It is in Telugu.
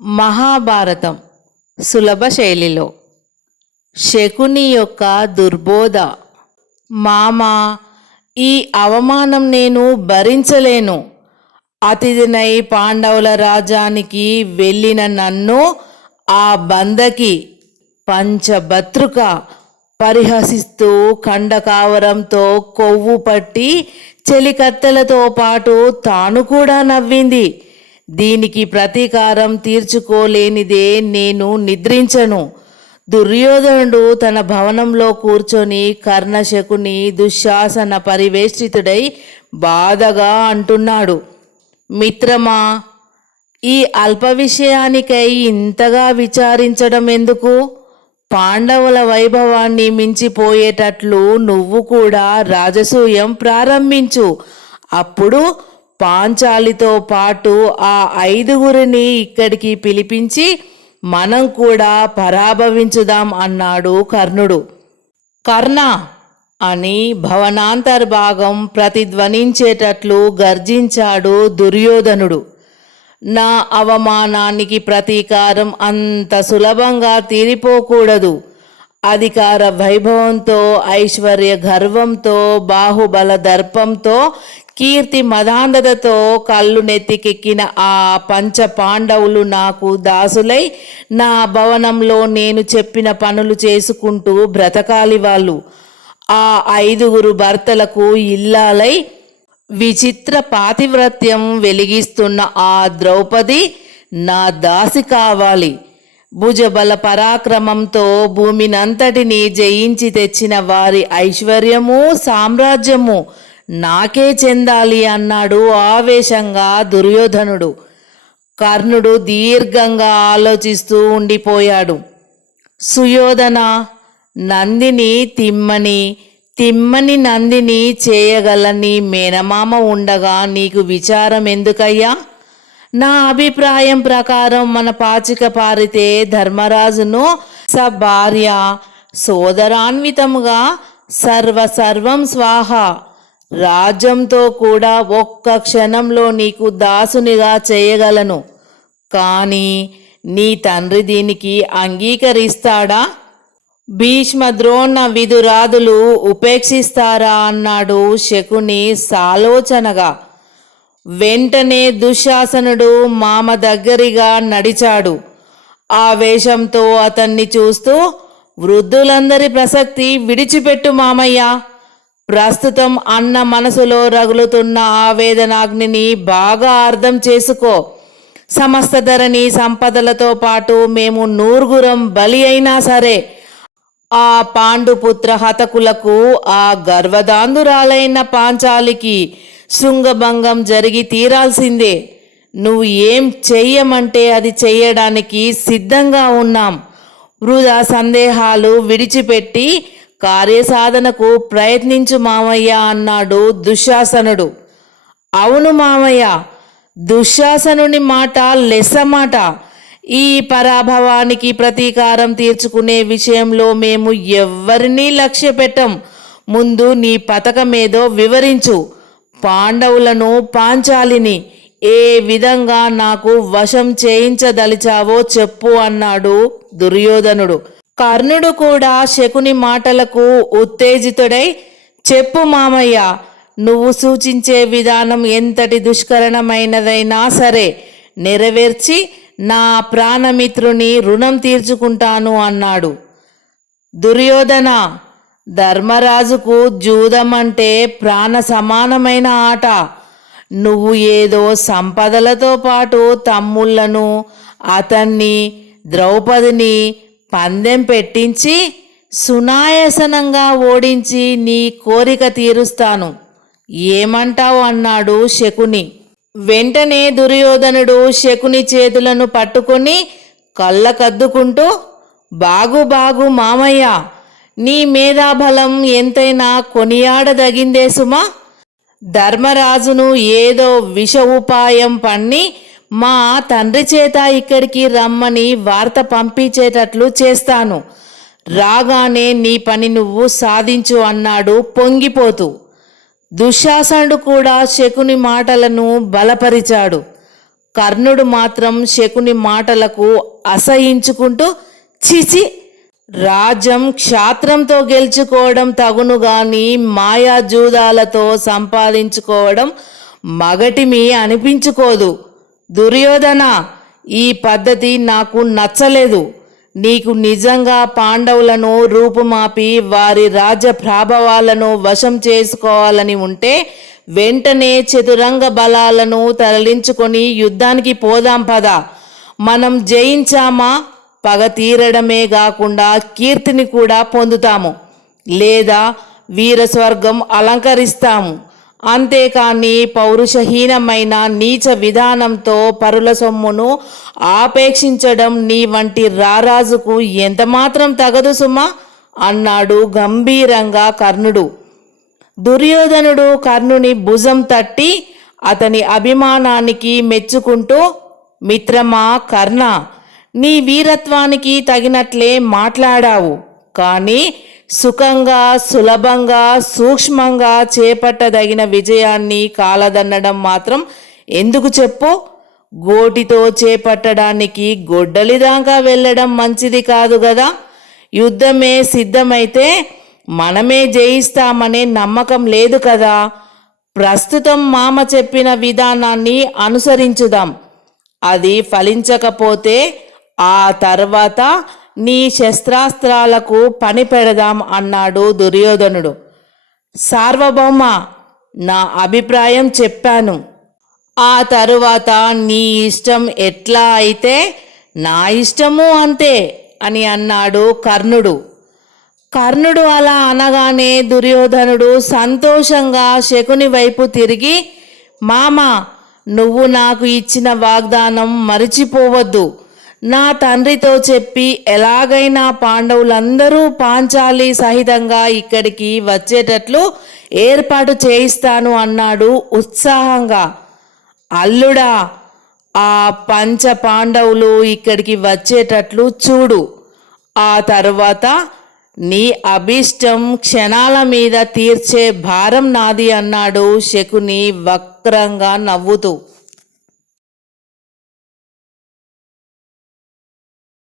మహాభారతం సులభ శైలిలో శకుని యొక్క దుర్బోధ. మామా, ఈ అవమానం నేను భరించలేను. అతిథినై పాండవుల రాజ్యానికి వెళ్ళిన నన్ను ఆ బందకి పంచభద్రుక పరిహసిస్తూ ఖండకావరంతో కొవ్వు పట్టి చెలికత్తెలతో పాటు తాను కూడా నవ్వింది. దీనికి ప్రతీకారం తీర్చుకోలేనిదే నేను నిద్రించను. దుర్యోధనుడు తన భవనంలో కూర్చొని కర్ణశకుని దుశ్శాసన పరివేష్టితుడై బాధగా అంటున్నాడు. మిత్రమా, ఈ అల్ప విషయానికై ఇంతగా విచారించడం ఎందుకు? పాండవుల వైభవాన్ని మించిపోయేటట్లు నువ్వు కూడా రాజసూయం ప్రారంభించు. అప్పుడు పాంచాలితో పాటు ఆ 5గురిని ఇక్కడికి పిలిపించి మనం కూడా పరాభవించుదాం అన్నాడు కర్ణుడు. కర్ణ అని భవనాంతర్భాగం ప్రతిధ్వనించేటట్లు గర్జించాడు దుర్యోధనుడు. నా అవమానానికి ప్రతీకారం అంత సులభంగా తీరిపోకూడదు. అధికార వైభవంతో, ఐశ్వర్య గర్వంతో, బాహుబల దర్పంతో, కీర్తి మదాంధతతో కళ్ళు నెత్తికెక్కిన ఆ పంచ పాండవులు నాకు దాసులై నా భవనంలో నేను చెప్పిన పనులు చేసుకుంటూ బ్రతకాలి. వాళ్ళు ఆ 5గురు భర్తలకు ఇల్లాలై విచిత్ర పాతివ్రత్యం వెలిగిస్తున్న ఆ ద్రౌపది నా దాసి కావాలి. భుజబల పరాక్రమంతో భూమినంతటిని జయించి తెచ్చిన వారి ఐశ్వర్యము, సామ్రాజ్యము నాకే చెందాలి అన్నాడు ఆవేశంగా దుర్యోధనుడు. కర్ణుడు దీర్ఘంగా ఆలోచిస్తూ ఉండిపోయాడు. సుయోధన, నందిని తిమ్మని, తిమ్మని నందిని చేయగల నీ మేనమామ ఉండగా నీకు విచారం ఎందుకయ్యా? నా అభిప్రాయం ప్రకారం మన పాచిక పారితే ధర్మరాజును భార్య సోదరాన్వితముగా సర్వం స్వాహ, రాజ్యంతో కూడా ఒక్క క్షణంలో నీకు దాసునిగా చేయగలను. కానీ నీ తండ్రి దీనికి అంగీకరిస్తాడా? భీష్మ, ద్రోణ, విదురాదులు ఉపేక్షిస్తారా అన్నాడు శకుని సాలోచనగా. వెంటనే దుశ్శాసనుడు మామ దగ్గరిగా నడిచాడు. ఆవేశంతో అతన్ని చూస్తూ, వృద్ధులందరి ప్రసక్తి విడిచిపెట్టు మామయ్య. ప్రస్తుతం అన్న మనసులో రగులుతున్న ఆవేదనాగ్నిని బాగా అర్థం చేసుకో. సమస్త ధరణి సంపదలతో పాటు మేము 100గురం బలి అయినా సరే ఆ పాండుపుత్ర హతకులకు, ఆ గర్వదాంధురాలైన పాంచాలికి శృంగభంగం జరిగి తీరాల్సిందే. నువ్వు ఏం చెయ్యమంటే అది చెయ్యడానికి సిద్ధంగా ఉన్నాం. వృధా సందేహాలు విడిచిపెట్టి కార్యసాధనకు ప్రయత్నించు మామయ్య అన్నాడు దుశ్శాసనుడు. అవును మామయ్య, దుశ్శాసనుని మాట లెస్సమాట. ఈ పరాభవానికి ప్రతీకారం తీర్చుకునే విషయంలో మేము ఎవ్వరినీ లక్ష్య పెట్టం. ముందు నీ పథకమేదో వివరించు. పాండవులను, పాంచాలిని ఏ విధంగా నాకు వశం చేయించదలిచావో చెప్పు అన్నాడు దుర్యోధనుడు. కర్ణుడు కూడా శకుని మాటలకు ఉత్తేజితుడై, చెప్పు మామయ్య, నువ్వు సూచించే విధానం ఎంతటి దుష్కరణమైనదైనా సరే నెరవేర్చి నా ప్రాణమిత్రుని రుణం తీర్చుకుంటాను అన్నాడు. దుర్యోధన, ధర్మరాజుకు జూదం అంటే ప్రాణ సమానమైన ఆట. నువ్వు ఏదో సంపదలతో పాటు తమ్ముళ్లను, అతన్ని, ద్రౌపదిని పందెం పెట్టించి సునాయాసనంగా ఓడించి నీ కోరిక తీరుస్తాను. ఏమంటావు అన్నాడు శకుని. వెంటనే దుర్యోధనుడు శకుని చేతులను పట్టుకొని కళ్ళకద్దుకుంటూ, బాగు మామయ్య, నీ మేధాబలం ఎంతైనా కొనియాడదగిందే సుమా. ధర్మరాజును ఏదో విష ఉపాయం పన్ని మా తండ్రి చేత ఇక్కడికి రమ్మని వార్త పంపించేటట్లు చేస్తాను. రాగానే నీ పని నువ్వు సాధించు అన్నాడు పొంగిపోతూ. దుశ్శాసనుడు కూడా శకుని మాటలను బలపరిచాడు. కర్ణుడు మాత్రం శకుని మాటలకు అసహించుకుంటూ చిచి, రాజ్యం క్షాత్రంతో గెలుచుకోవడం తగును గాని మాయాజూదాలతో సంపాదించుకోవడం మగటిమి అనిపించుకోదు. దుర్యోధన, ఈ పద్ధతి నాకు నచ్చలేదు. నీకు నిజంగా పాండవులను రూపుమాపి వారి రాజ్య ప్రాభవాలను వశం చేసుకోవాలని ఉంటే వెంటనే చతురంగ బలాలను తరలించుకొని యుద్ధానికి పోదాం పద. మనం జయించామా పగ తీరడమే కాకుండా కీర్తిని కూడా పొందుతాము, లేదా వీరస్వర్గం అలంకరిస్తాము. అంతేకాని పౌరుషహీనమైన నీచ విధానంతో పరుల సొమ్మును ఆపేక్షించడం నీ వంటి రారాజుకు ఎంతమాత్రం తగదు సుమా అన్నాడు గంభీరంగా కర్ణుడు. దుర్యోధనుడు కర్ణుని భుజం తట్టి అతని అభిమానానికి మెచ్చుకుంటూ, మిత్రమా కర్ణ, నీ వీరత్వానికి తగినట్లే మాట్లాడావు. కానీ సుఖంగా సులభంగా సూక్ష్మంగా చేపట్టదగిన విజయాన్ని కాలదన్నడం మాత్రం ఎందుకు చెప్పు? గోటితో చేపట్టడానికి గొడ్డలిదాకా వెళ్ళడం మంచిది కాదు కదా. యుద్ధమే సిద్ధమైతే మనమే జయిస్తామనే నమ్మకం లేదు కదా. ప్రస్తుతం మామ చెప్పిన విధానాన్ని అనుసరించుదాం. అది ఫలించకపోతే ఆ తర్వాత నీ శస్త్రాస్త్రాలకు పని పెడదాం అన్నాడు దుర్యోధనుడు. సార్వభౌమ, నా అభిప్రాయం చెప్పాను. ఆ తరువాత నీ ఇష్టం ఎట్లా అయితే నా ఇష్టము అంతే అని అన్నాడు కర్ణుడు. కర్ణుడు అలా అనగానే దుర్యోధనుడు సంతోషంగా శకుని వైపు తిరిగి, మామ, నువ్వు నాకు ఇచ్చిన వాగ్దానం మరిచిపోవద్దు. నా తండ్రితో చెప్పి ఎలాగైనా పాండవులందరూ పాంచాలి సహితంగా ఇక్కడికి వచ్చేటట్లు ఏర్పాటు చేయిస్తాను అన్నాడు ఉత్సాహంగా. అల్లుడా, ఆ పంచ పాండవులు ఇక్కడికి వచ్చేటట్లు చూడు. ఆ తరువాత నీ అభిష్టం క్షణాల మీద తీర్చే భారం నాది అన్నాడు శకుని వక్రంగా నవ్వుతూ.